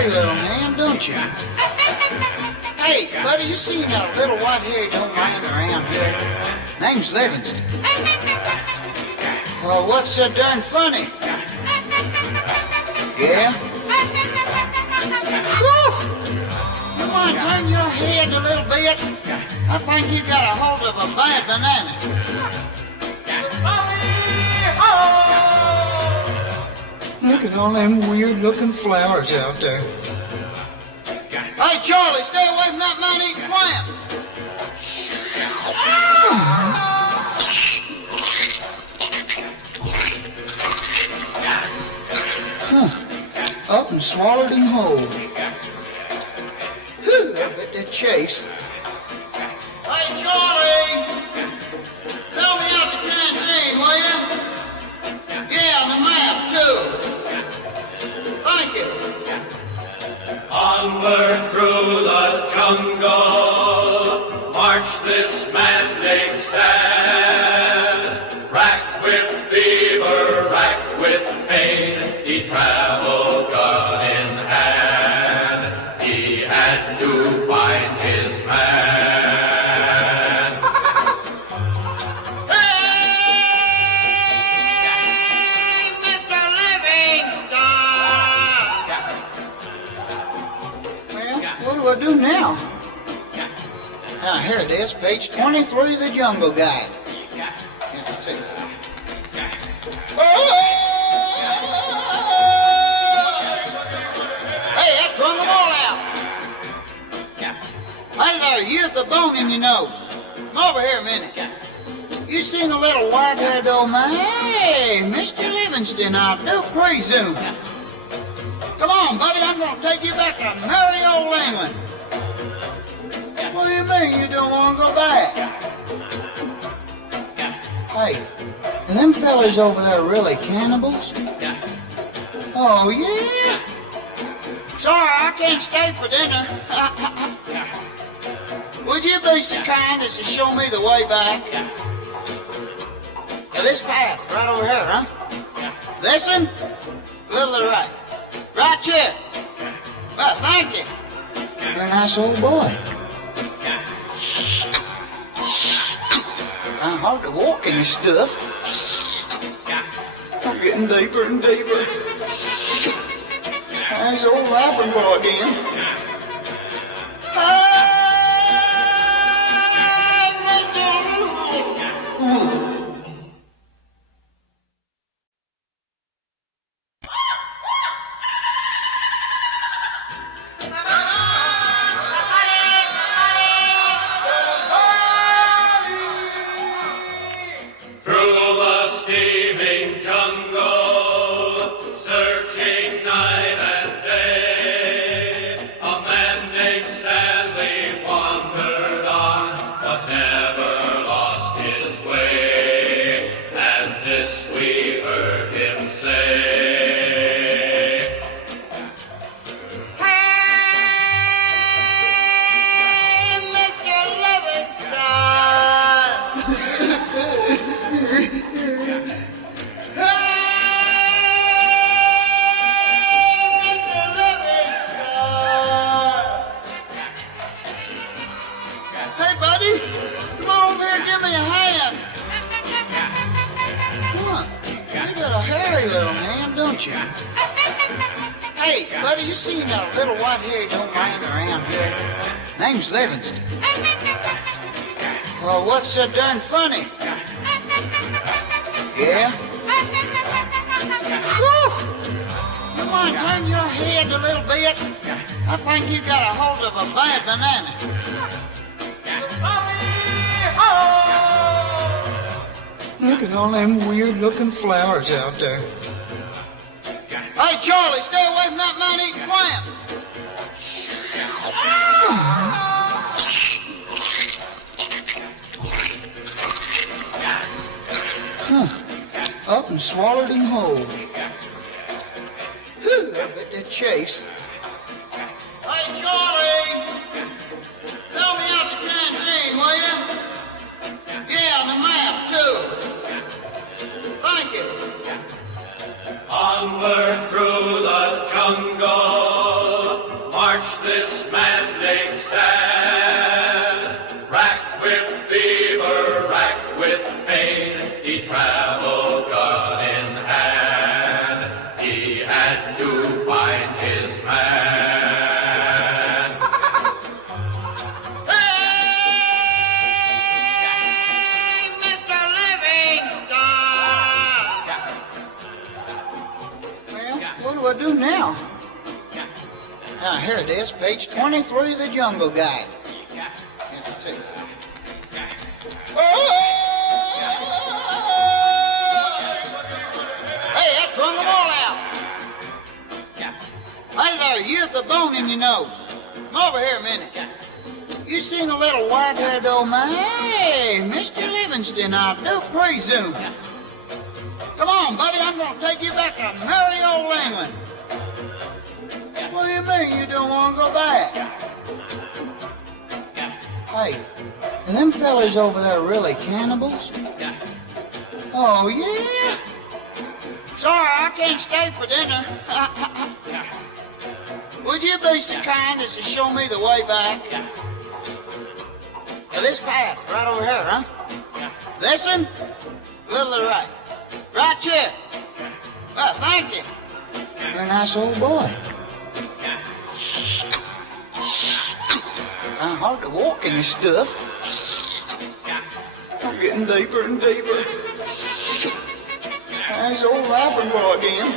hairy little man, don't you? Hey, buddy, you seen a little white-haired old man around here? Name's Livingston. Well, what's so darn funny? Yeah? Whew! You want to turn your head a little bit? I think you got a hold of a bad banana. Look at all them weird-looking flowers out there. Hey, Charlie, stay away from that man-eating plant. Up and swallowed him whole. Whew, I bet that chafes. Hey, Charlie! Throw me out the canteen, will you? Yeah, on the map, too. Thank you. Onward through the jungle, march this man named Stan. Racked with fever, racked with pain, he traveled gun in hand. He had to find his man. Hey, Mr. Livingston! Well, what do I do now? Now, here it is, page 23 of the Jungle Guide. Let's see. Hey, that's run them all out. Hey there, you with the bone in your nose. Come over here a minute. You seen a little white-haired old man? Hey, Mr. Livingston, I do presume. Come on, buddy, I'm going to take you back to merry old England. What do you mean you don't want to go back? Hey, are them fellas over there really cannibals? Oh, yeah? Sorry, I can't stay for dinner. Would you be so kind as to show me the way back? Yeah, this path, right over here, huh? This one? A little to the right. Right here. Well, thank you. You're a nice old boy. Kind of hard to walk in this stuff. I'm getting deeper and deeper. There's old laughing boy again. Little man, don't you? Hey, buddy, you seen a little white-haired old man around here? Name's Livingston. Well, what's so darn funny? Yeah? Whew! You want to turn your head a little bit? I think you got a hold of a bad banana. Look at all them weird-looking flowers out there. Hey, Charlie, stay away from that man-eating plant. Up and swallowed him whole. Whew, I bet that chafes. Hey, Charlie! Throw me out the canteen, will you? Yeah, on the map, too. Thank you. Onward through the jungle, Here it is, page 23 of the Jungle Guide. Hey, that brung them all out. Hey there, you with the bone in your nose. Come over here a minute. You seen a little white-haired old man? Hey, Mr. Livingston, I do presume. Come on, buddy, I'm going to take you back to merry old England. What do you mean you don't want to go back? Hey, are them fellas over there really cannibals? Oh, yeah? Sorry, I can't stay for dinner. Would you be so kind as to show me the way back? This path, right over here, huh? This one? A little to the right. Right here. Well, thank you. You're a nice old boy. Kind of hard to walk in this stuff. I'm getting deeper and deeper. There's old laughing boy again.